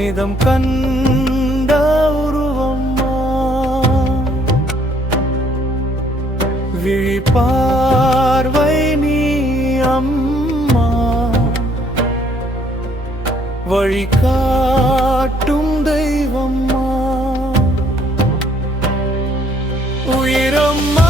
புனிதம் கண்ட உருவம்மா, விழிப்பார்வை நீ அம்மா, வழிகாட்டும் தெய்வம்மா, உயிரம்மா.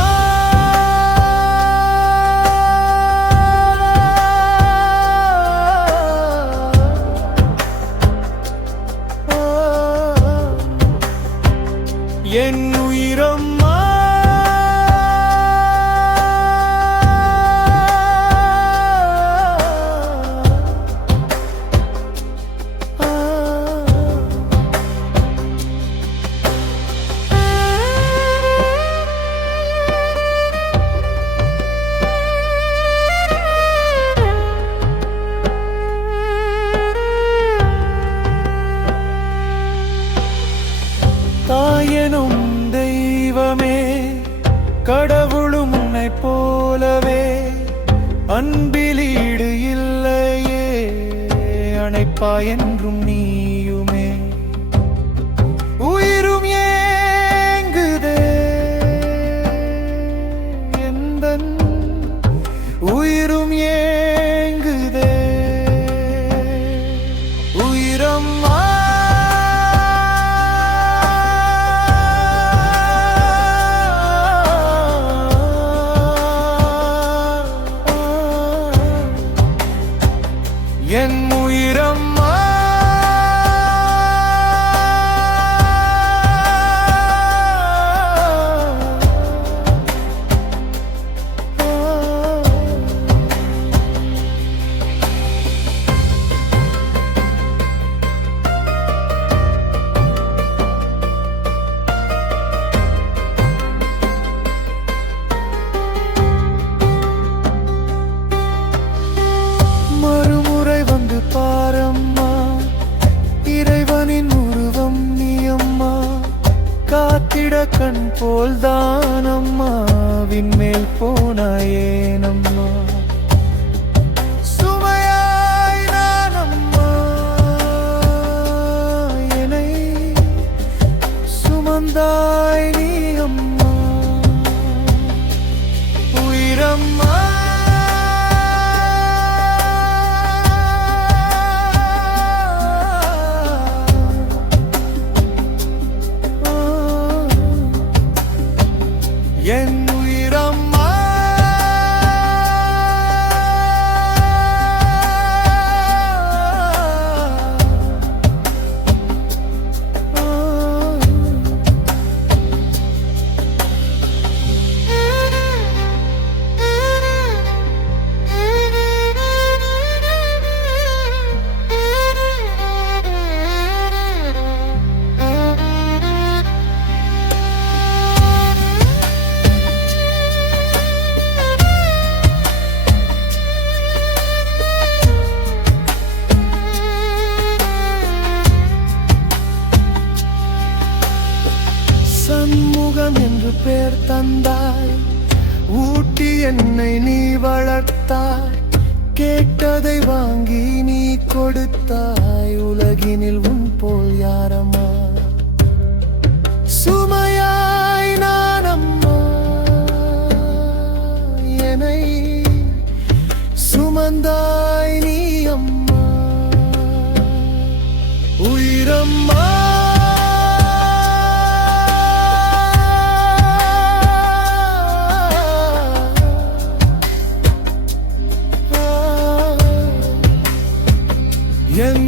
என் உயிரம்மா, தாயனும் தெய்வமே, கடவுளும் உன்னை போலவே, அன்பிலீடு இல்லையே, அணைப்பா என்றும் நீயுமே. உயிரும் ஏங்குதே எந்தன் உயிரும் ஏங்குதே, உயிரம்மா. என் உயிரம்மா, பாரம்மா, இறைவனின் உருவம் நீ அம்மா, காத்திட கண் போல்தானம்மா, விண்மேல் போனாயேனம்மா. சுமையாய் நானம்மா, என்னை சுமந்தாய் நீ அம்மா, உயிரம்மா. என் உயிரம்மா, சண்முகம் என்று பேர் தந்தாய், ஊட்டி என்னை நீ வளர்த்தாய், கேட்டதை வாங்கி நீ கொடுத்தாய், உலகினில் உன் போல் யாரம்மா. சுமையாய் நானம்மா, என்னை சுமந்தாய் நீ அம்மா, உயிரம்மா. என்